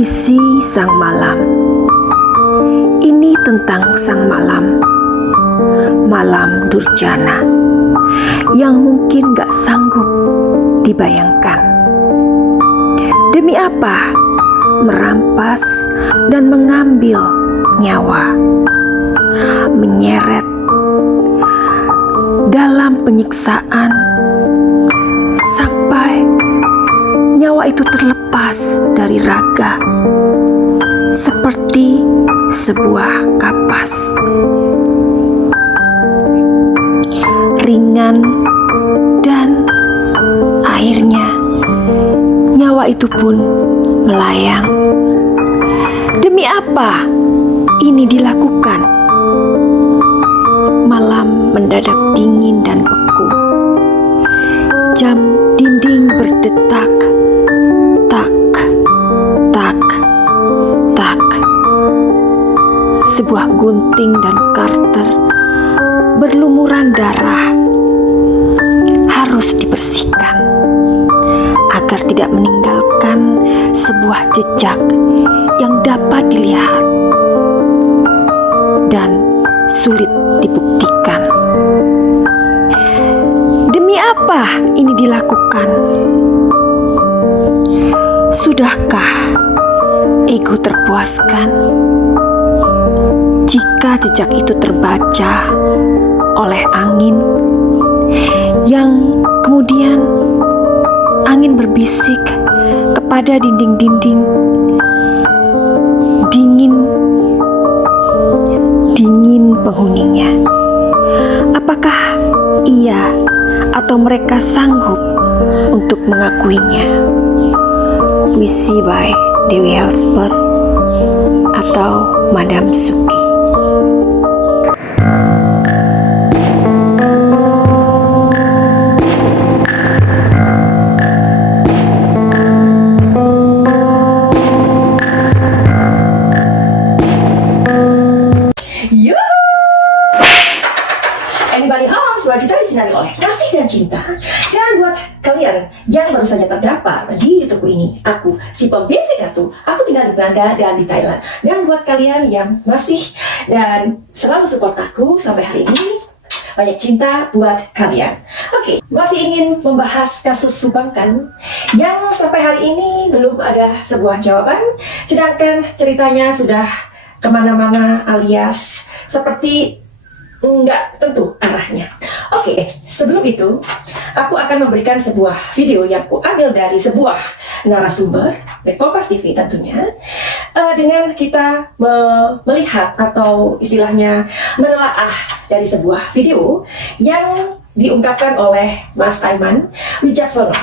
Puisi Sang Malam. Ini tentang sang malam, malam durjana, yang mungkin gak sanggup dibayangkan. Demi apa merampas dan mengambil nyawa, menyeret dalam penyiksaan sampai nyawa itu terlepas dari raga seperti sebuah kapas ringan, dan akhirnya nyawa itu pun melayang. Demi apa ini dilakukan? Malam mendadak dingin dan beku. Jam dinding berdetak, tak, tak, tak. Sebuah gunting dan karter berlumuran darah harus dibersihkan agar tidak meninggalkan sebuah jejak yang dapat dilihat dan sulit dibuktikan. Demi apa ini dilakukan? Sudahkah ego terpuaskan jika jejak itu terbaca oleh angin yang kemudian angin berbisik kepada dinding-dinding, dingin penghuninya? Apakah ia atau mereka sanggup untuk mengakuinya? Puisi by Dewi Helsper atau Madam Suki. Anybody home? Suara kita disinari oleh kasih dan cinta. Dan buat kalian yang baru saja terdapat di YouTubeku ini, aku si pembisik Ratu, aku tinggal di Belanda dan di Thailand. Dan buat kalian yang masih dan selalu support aku sampai hari ini, banyak cinta buat kalian. Oke, masih ingin membahas kasus Subangkan yang sampai hari ini belum ada sebuah jawaban, sedangkan ceritanya sudah kemana-mana alias seperti nggak tentu arahnya. Oke, sebelum itu aku akan memberikan sebuah video yang aku ambil dari sebuah narasumber dari Kompas TV tentunya, dengan kita melihat atau istilahnya menelaah dari sebuah video yang diungkapkan oleh Mas Aiman Wijaksono.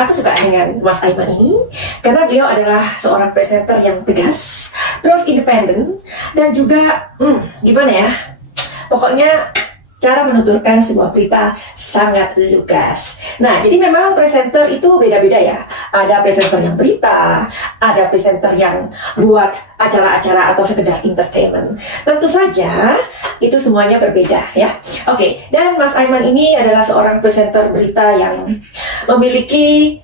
Aku suka dengan Mas Aiman ini karena beliau adalah seorang presenter yang tegas, terus independen, dan juga gimana ya, pokoknya cara menuturkan sebuah berita sangat lugas. Nah, jadi memang presenter itu beda-beda ya. Ada presenter yang berita, ada presenter yang buat acara-acara atau sekedar entertainment. Tentu saja itu semuanya berbeda ya. Oke, dan Mas Aiman ini adalah seorang presenter berita yang memiliki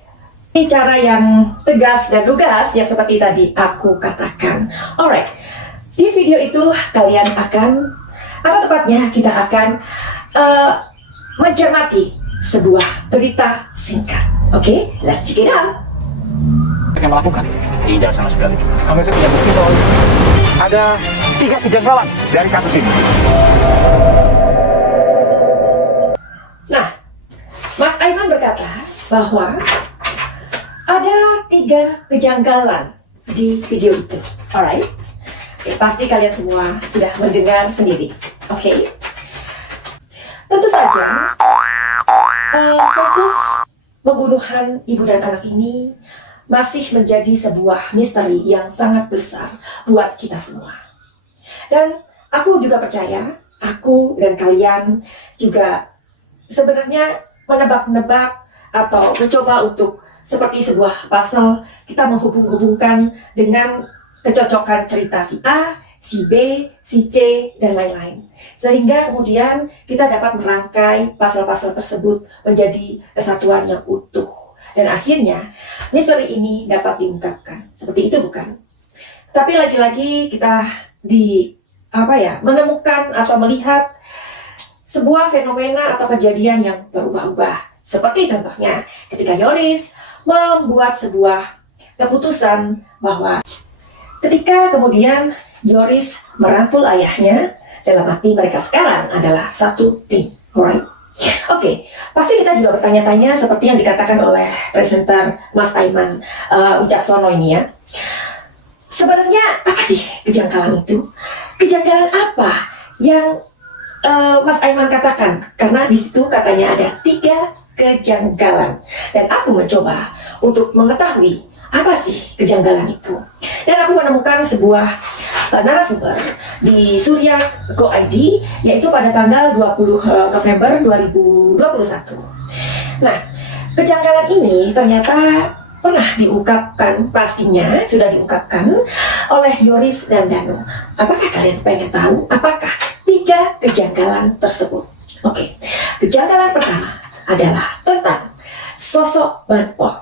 cara yang tegas dan lugas yang seperti tadi aku katakan. Alright, di video itu kalian akan, atau tepatnya kita akan mencermati sebuah berita singkat. Oke, let's check it out. Yang melakukan? Tidak sama sekali. Kami punya bukti bahwa ada 3 kejanggalan dari kasus ini. Nah, Mas Aiman berkata bahwa ada 3 kejanggalan di video itu. Alright, pasti kalian semua sudah mendengar sendiri. Oke, tentu saja kasus pembunuhan ibu dan anak ini masih menjadi sebuah misteri yang sangat besar buat kita semua. Dan aku juga percaya, aku dan kalian juga sebenarnya menebak-nebak atau mencoba untuk seperti sebuah puzzle, kita menghubung-hubungkan dengan kecocokan cerita si A, si B, si C, dan lain-lain. Sehingga kemudian kita dapat merangkai puzzle-puzzle tersebut menjadi kesatuan yang utuh. Dan akhirnya misteri ini dapat diungkapkan. Seperti itu bukan? Tapi lagi-lagi kita menemukan atau melihat sebuah fenomena atau kejadian yang berubah-ubah. Seperti contohnya ketika Yoris membuat sebuah keputusan bahwa ketika kemudian Yoris merangkul ayahnya, dalam arti mereka sekarang adalah satu tim, alright? Oke, pasti kita juga bertanya-tanya seperti yang dikatakan oleh presenter Mas Aiman Wicaksono ini ya. Sebenarnya apa sih kejanggalan itu? Kejanggalan apa yang Mas Aiman katakan? Karena di situ katanya ada 3 kejanggalan. Dan aku mencoba untuk mengetahui apa sih kejanggalan itu. Dan aku menemukan sebuah narasumber di Surya Go ID, yaitu pada tanggal 20 November 2021. Nah, kejanggalan ini ternyata pernah diungkapkan, pastinya sudah diungkapkan oleh Yoris dan Danu. Apakah kalian pengen tahu apakah 3 kejanggalan tersebut? Oke, kejanggalan pertama adalah tentang sosok Banpol.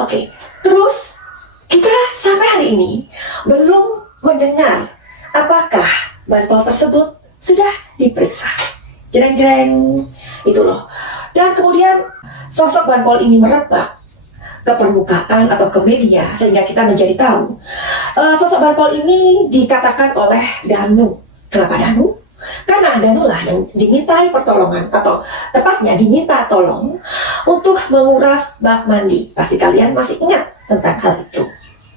Oke, terus kita sampai hari ini belum mendengar apakah Banpol tersebut sudah diperiksa. Jreng-jreng, itu loh. Dan kemudian sosok Banpol ini merebak ke permukaan atau ke media sehingga kita menjadi tahu sosok Banpol ini dikatakan oleh Danu. Kenapa Danu? Karena Danu lah yang dimintai pertolongan, atau tepatnya diminta tolong untuk menguras bak mandi. Pasti kalian masih ingat tentang hal itu.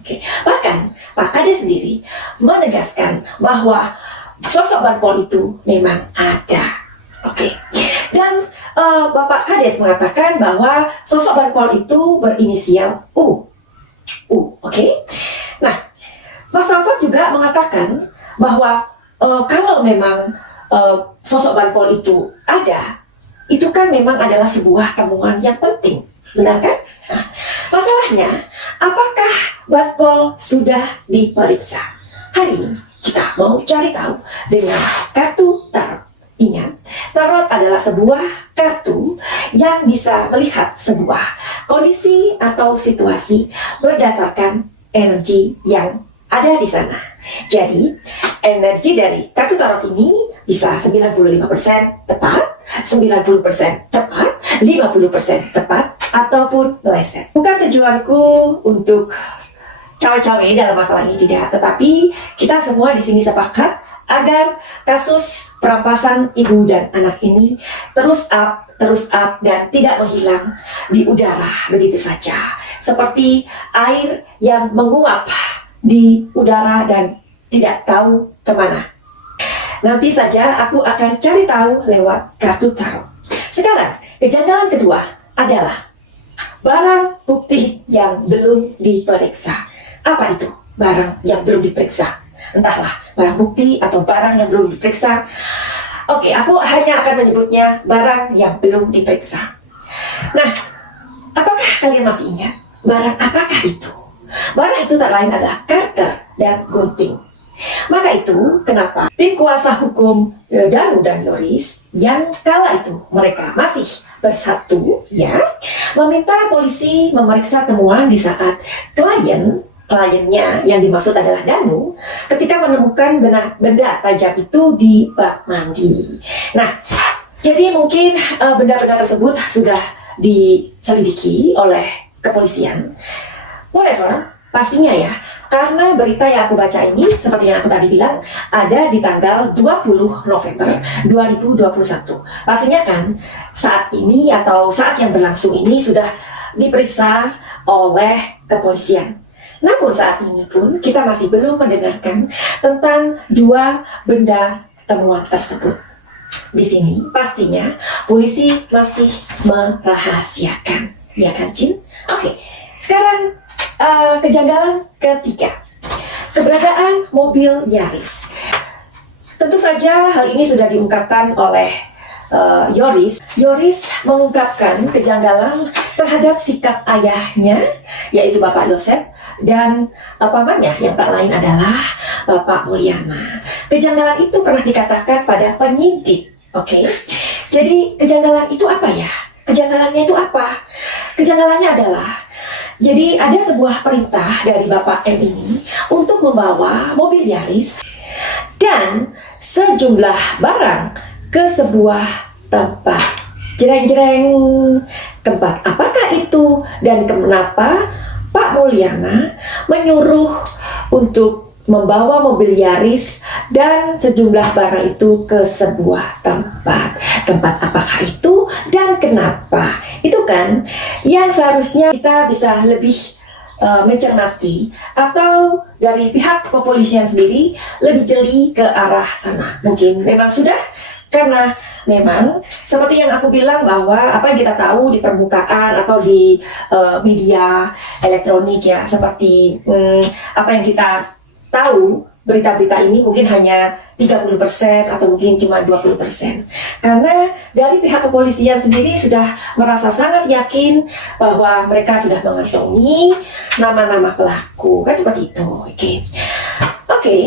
Oke. Bahkan Pak Kades sendiri menegaskan bahwa sosok Banpol itu memang ada. Oke. Dan Bapak Kades mengatakan bahwa sosok Banpol itu berinisial U. Oke. Nah, Mas Raffat juga mengatakan bahwa kalau memang sosok Banpol itu ada, itu kan memang adalah sebuah temuan yang penting. Benar kan? Nah, masalahnya, apakah Banpol sudah diperiksa? Hari ini kita mau cari tahu dengan kartu tarot. Ingat, tarot adalah sebuah kartu yang bisa melihat sebuah kondisi atau situasi berdasarkan energi yang ada di sana. Jadi, energi dari kartu tarot ini bisa 95% tepat, 90% tepat, 50% tepat, ataupun meleset. Bukan tujuanku untuk cawe-cawe dalam masalah ini, tidak. Tetapi kita semua di sini sepakat agar kasus perampasan ibu dan anak ini terus up dan tidak menghilang di udara begitu saja. Seperti air yang menguap di udara dan tidak tahu kemana. Nanti saja aku akan cari tahu lewat kartu tarot. Sekarang, kejanggalan kedua adalah barang bukti yang belum diperiksa. Apa itu barang yang belum diperiksa? Entahlah, barang bukti atau barang yang belum diperiksa. Oke, aku hanya akan menyebutnya barang yang belum diperiksa. Nah, apakah kalian masih ingat barang apakah itu? Barang itu tak lain adalah Carter dan gunting. Maka itu kenapa tim kuasa hukum Danu dan Yoris yang kala itu mereka masih bersatu ya, meminta polisi memeriksa temuan di saat kliennya yang dimaksud adalah Danu ketika menemukan benda tajam itu di bak mandi. Nah, jadi mungkin benda-benda tersebut sudah diselidiki oleh kepolisian. Whatever, pastinya ya, karena berita yang aku baca ini, seperti yang aku tadi bilang, ada di tanggal 20 November 2021. Pastinya kan, saat ini atau saat yang berlangsung ini sudah diperiksa oleh kepolisian. Namun saat ini pun kita masih belum mendengarkan tentang 2 benda temuan tersebut. Di sini pastinya polisi masih merahasiakan, ya kan Cin? Oke, sekarang kejanggalan ketiga, keberadaan mobil Yaris. Tentu saja hal ini sudah diungkapkan oleh Yoris. Yoris mengungkapkan kejanggalan terhadap sikap ayahnya, yaitu Bapak Yosef, dan pamannya yang tak lain adalah Bapak Mulyana. Kejanggalan itu pernah dikatakan pada penyidik. Oke, jadi kejanggalan itu apa ya? Kejanggalannya itu apa? Kejanggalannya adalah Jadi ada sebuah perintah dari Bapak M ini untuk membawa mobil Yaris dan sejumlah barang ke sebuah tempat. Jreng-jreng, tempat apakah itu dan kenapa Pak Mulyana menyuruh untuk membawa mobil Yaris dan sejumlah barang itu ke sebuah tempat. Tempat apakah itu dan kenapa? Itu kan yang seharusnya kita bisa lebih mencermati, atau dari pihak kepolisian sendiri lebih jeli ke arah sana. Mungkin memang sudah, karena memang seperti yang aku bilang bahwa apa yang kita tahu di permukaan atau di media elektronik ya, seperti apa yang kita tahu, berita-berita ini mungkin hanya 30% atau mungkin cuma 20%. Karena dari pihak kepolisian sendiri sudah merasa sangat yakin bahwa mereka sudah mengantongi nama-nama pelaku. Kan seperti itu. Oke.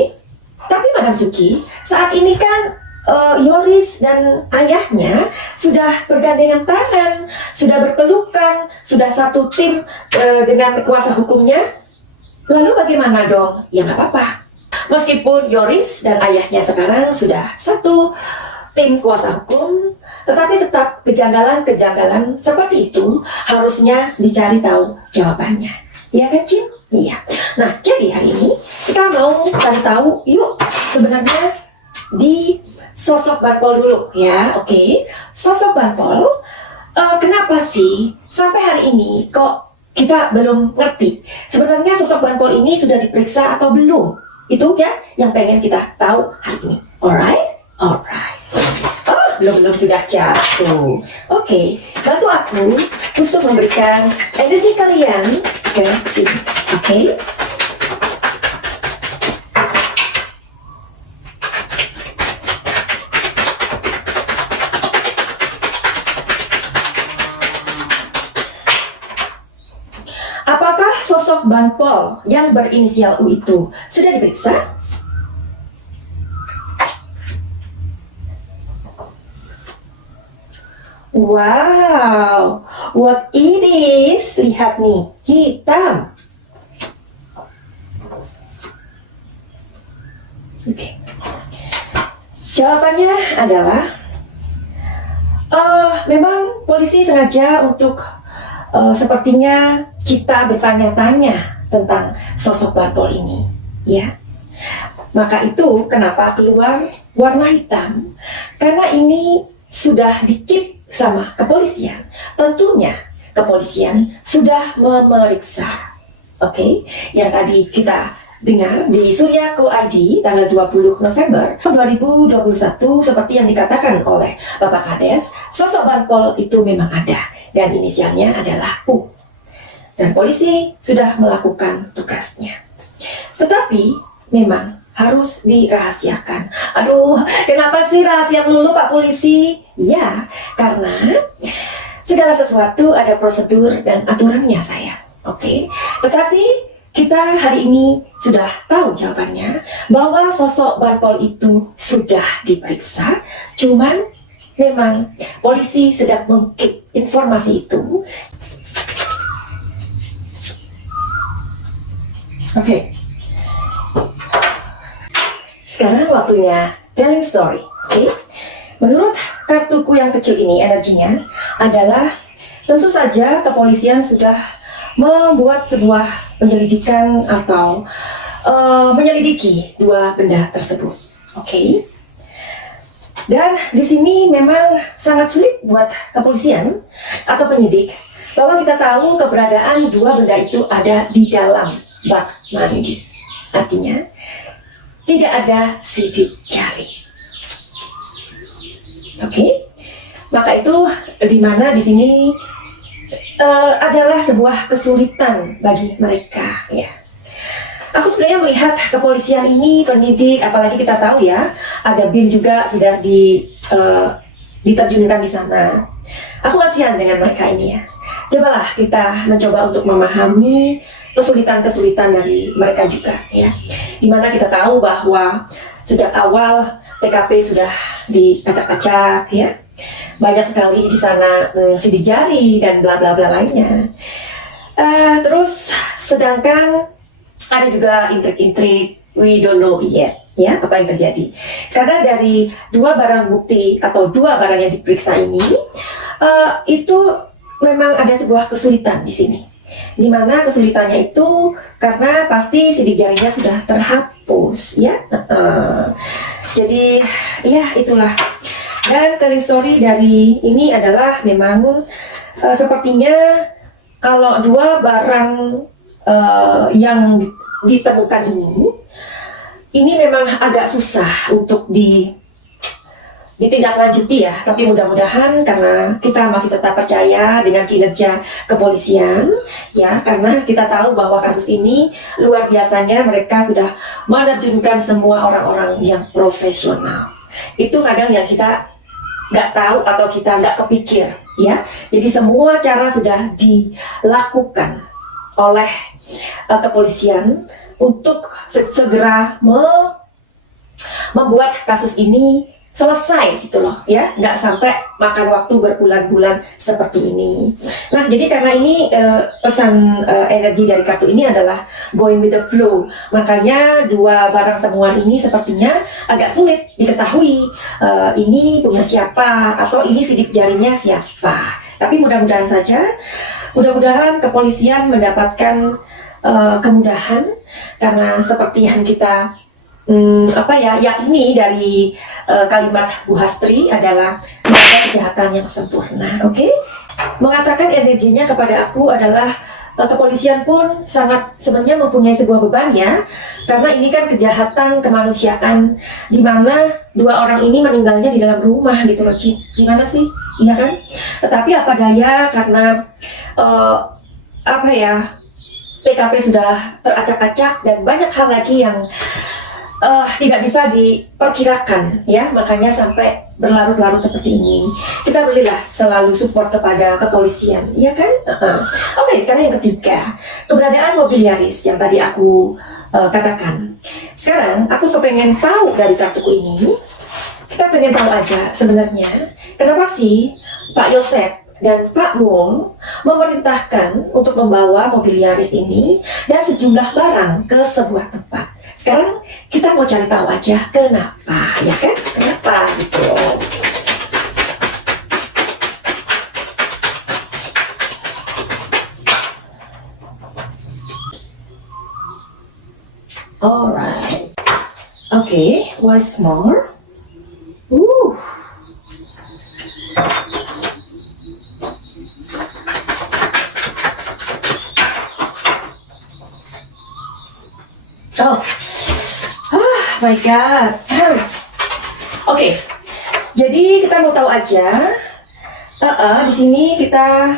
Tapi Madam Suki, saat ini kan Yoris dan ayahnya sudah bergandengan tangan, sudah berpelukan, sudah satu tim dengan kuasa hukumnya. Lalu bagaimana dong? Ya nggak apa-apa. Meskipun Yoris dan ayahnya sekarang sudah satu tim kuasa hukum, tetapi tetap kejanggalan-kejanggalan seperti itu harusnya dicari tahu jawabannya. Iya kan, Cin? Iya. Nah, jadi hari ini kita mau cari tahu, yuk, sebenarnya di sosok Banpol dulu ya. Oke. Sosok Banpol, kenapa sih sampai hari ini kok kita belum ngerti sebenarnya sosok Banpol ini sudah diperiksa atau belum? Itu ya yang pengen kita tahu hari ini. Alright? Alright. Oh, belum sudah jatuh. Oke, bantu aku untuk memberikan energi kalian ke sini. Oke? Apakah sosok Banpol yang berinisial U itu sudah diperiksa? Wow, what it is? Lihat nih, hitam. Oke. Jawabannya adalah memang polisi sengaja untuk sepertinya kita bertanya-tanya tentang sosok Banpol ini, ya. Maka itu kenapa keluar warna hitam, karena ini sudah di-keep sama kepolisian. Tentunya kepolisian sudah memeriksa. Oke, yang tadi kita dengar di Suryako ID tanggal 20 November 2021, seperti yang dikatakan oleh Bapak Kades, sosok Banpol itu memang ada dan inisialnya adalah U. Dan polisi sudah melakukan tugasnya. Tetapi memang harus dirahasiakan. Aduh, kenapa sih rahasia dulu Pak Polisi? Ya, karena segala sesuatu ada prosedur dan aturannya, sayang. Oke, tetapi kita hari ini sudah tahu jawabannya bahwa sosok Banpol itu sudah diperiksa, cuman memang polisi sedang mengkeep informasi itu. Oke. Sekarang waktunya telling story. Oke. Menurut kartuku yang kecil ini, energinya adalah tentu saja kepolisian sudah membuat sebuah penyelidikan atau menyelidiki dua benda tersebut. Oke. Dan di sini memang sangat sulit buat kepolisian atau penyidik bahwa kita tahu keberadaan dua benda itu ada di dalam bak mandi. Artinya tidak ada sidik jari. Oke, maka itu dimana di sini adalah sebuah kesulitan bagi mereka. Ya, aku sebenarnya melihat kepolisian ini, penyidik, apalagi kita tahu ya, ada BIN juga sudah diterjunkan di sana. Aku kasihan dengan mereka ini ya. Cobalah kita mencoba untuk memahami kesulitan-kesulitan dari mereka juga ya. Dimana kita tahu bahwa sejak awal TKP sudah diacak-acak ya. Banyak sekali di sana sidik jari dan bla bla bla lainnya. Terus sedangkan ada juga intrik-intrik, we don't know yet, ya, apa yang terjadi. Karena dari dua barang bukti atau dua barang yang diperiksa ini, itu memang ada sebuah kesulitan di sini. Di mana kesulitannya itu karena pasti sidik jarinya sudah terhapus, ya. Jadi, ya itulah. Dan telling story dari ini adalah memang sepertinya kalau dua barang yang ditemukan ini memang agak susah untuk ditindaklanjuti ya, tapi mudah-mudahan karena kita masih tetap percaya dengan kinerja kepolisian ya, karena kita tahu bahwa kasus ini luar biasanya mereka sudah menerjunkan semua orang-orang yang profesional. Itu kadang yang kita nggak tahu atau kita nggak kepikir ya. Jadi semua cara sudah dilakukan oleh kepolisian untuk segera membuat kasus ini selesai gitu loh ya, nggak sampai makan waktu berbulan-bulan seperti ini. Nah, jadi karena ini pesan energi dari kartu ini adalah going with the flow, makanya dua barang temuan ini sepertinya agak sulit diketahui ini punya siapa atau ini sidik jarinya siapa. Tapi mudah-mudahan saja, mudah-mudahan kepolisian mendapatkan kemudahan, karena seperti yang kita yakini dari kalimat Bu Hastri adalah tidak ada kejahatan yang sempurna. Oke? Mengatakan energinya kepada aku adalah kepolisian pun sangat sebenarnya mempunyai sebuah beban ya, karena ini kan kejahatan kemanusiaan di mana dua orang ini meninggalnya di dalam rumah gitu loh, Ci. Gimana sih? Iya kan? Tetapi apa daya, karena TKP sudah teracak-acak dan banyak hal lagi yang tidak bisa diperkirakan ya, makanya sampai berlarut-larut seperti ini. Kita berilah selalu support kepada kepolisian, iya kan? Oke, sekarang yang ketiga, keberadaan mobil Yaris yang tadi aku katakan. Sekarang aku kepengen tahu dari kartuku ini, kita pengen tahu aja sebenarnya kenapa sih Pak Yosep dan Pak Mul memerintahkan untuk membawa mobil Yaris ini dan sejumlah barang ke sebuah tempat. Sekarang kita mau cari tahu aja kenapa, ya kan? Kenapa gitu. Alright. Okay, once more. My God. Oke. Jadi kita mau tahu aja. Di sini kita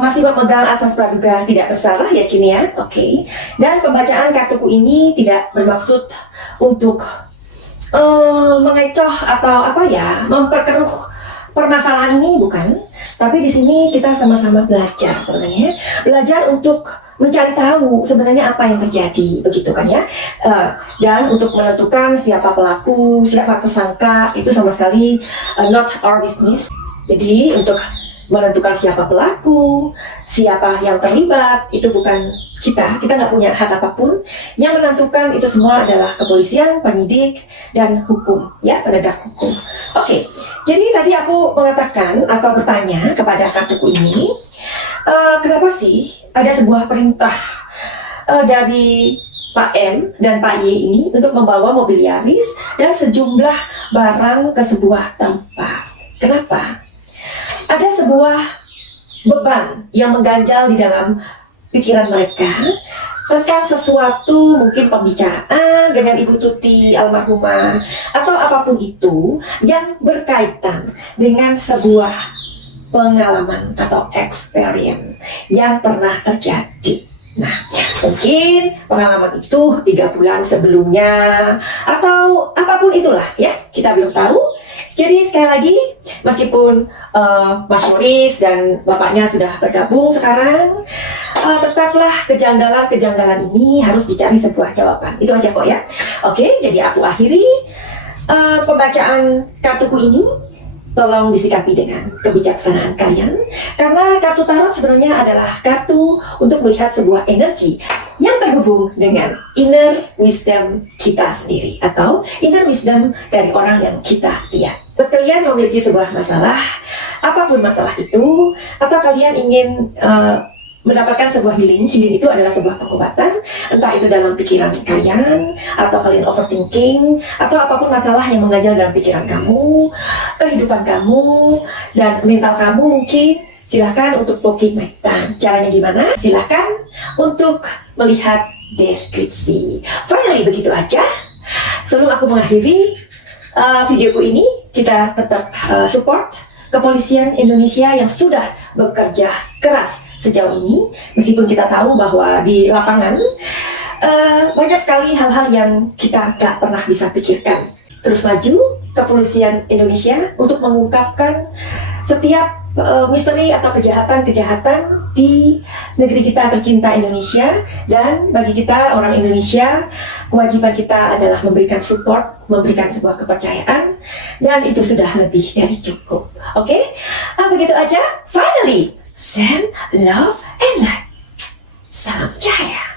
masih memegang asas praduga tidak bersalah ya, Cini ya. Oke. Dan pembacaan kartuku ini tidak bermaksud untuk mengecoh atau memperkeruh permasalahan ini, bukan. Tapi di sini kita sama-sama belajar sebenarnya. Belajar untuk mencari tahu sebenarnya apa yang terjadi, begitu kan ya. Dan untuk menentukan siapa pelaku, siapa tersangka, itu sama sekali not our business. Jadi untuk menentukan siapa pelaku, siapa yang terlibat, itu bukan kita nggak punya hak apapun. Yang menentukan itu semua adalah kepolisian, penyidik, dan hukum, ya, penegak hukum. Oke, jadi tadi aku mengatakan atau bertanya kepada kartuku ini, kenapa sih ada sebuah perintah dari Pak M dan Pak Y ini untuk membawa mobil Yaris dan sejumlah barang ke sebuah tempat. Kenapa? Ada sebuah beban yang mengganjal di dalam pikiran mereka tentang sesuatu, mungkin pembicaraan dengan Ibu Tuti almarhumah atau apapun itu yang berkaitan dengan sebuah pengalaman atau experience yang pernah terjadi. Nah, mungkin pengalaman itu 3 bulan sebelumnya atau apapun itulah ya, kita belum tahu. Jadi sekali lagi, meskipun Mas Moris dan bapaknya sudah bergabung sekarang, tetaplah kejanggalan-kejanggalan ini harus dicari sebuah jawaban. Itu aja kok ya. Oke, jadi aku akhiri pembacaan kartuku ini tolong disikapi dengan kebijaksanaan kalian, karena kartu tarot sebenarnya adalah kartu untuk melihat sebuah energi yang terhubung dengan inner wisdom kita sendiri atau inner wisdom dari orang yang kita lihat. Buat kalian yang memiliki sebuah masalah, apapun masalah itu, atau kalian ingin mendapatkan sebuah healing itu adalah sebuah pengobatan, entah itu dalam pikiran kalian, atau kalian overthinking, atau apapun masalah yang mengganjal dalam pikiran kamu, kehidupan kamu, dan mental kamu mungkin, silahkan untuk booking my time. Caranya gimana? Silahkan untuk melihat deskripsi. Finally, begitu aja. Sebelum aku mengakhiri videoku ini, kita tetap support kepolisian Indonesia yang sudah bekerja keras sejauh ini, meskipun kita tahu bahwa di lapangan banyak sekali hal-hal yang kita gak pernah bisa pikirkan. Terus maju kepolisian Indonesia untuk mengungkapkan setiap misteri atau kejahatan-kejahatan di negeri kita tercinta Indonesia. Dan bagi kita orang Indonesia, kewajiban kita adalah memberikan support, memberikan sebuah kepercayaan, dan itu sudah lebih dari cukup. Oke? Begitu aja. Finally, send love and light. Salam Jaya.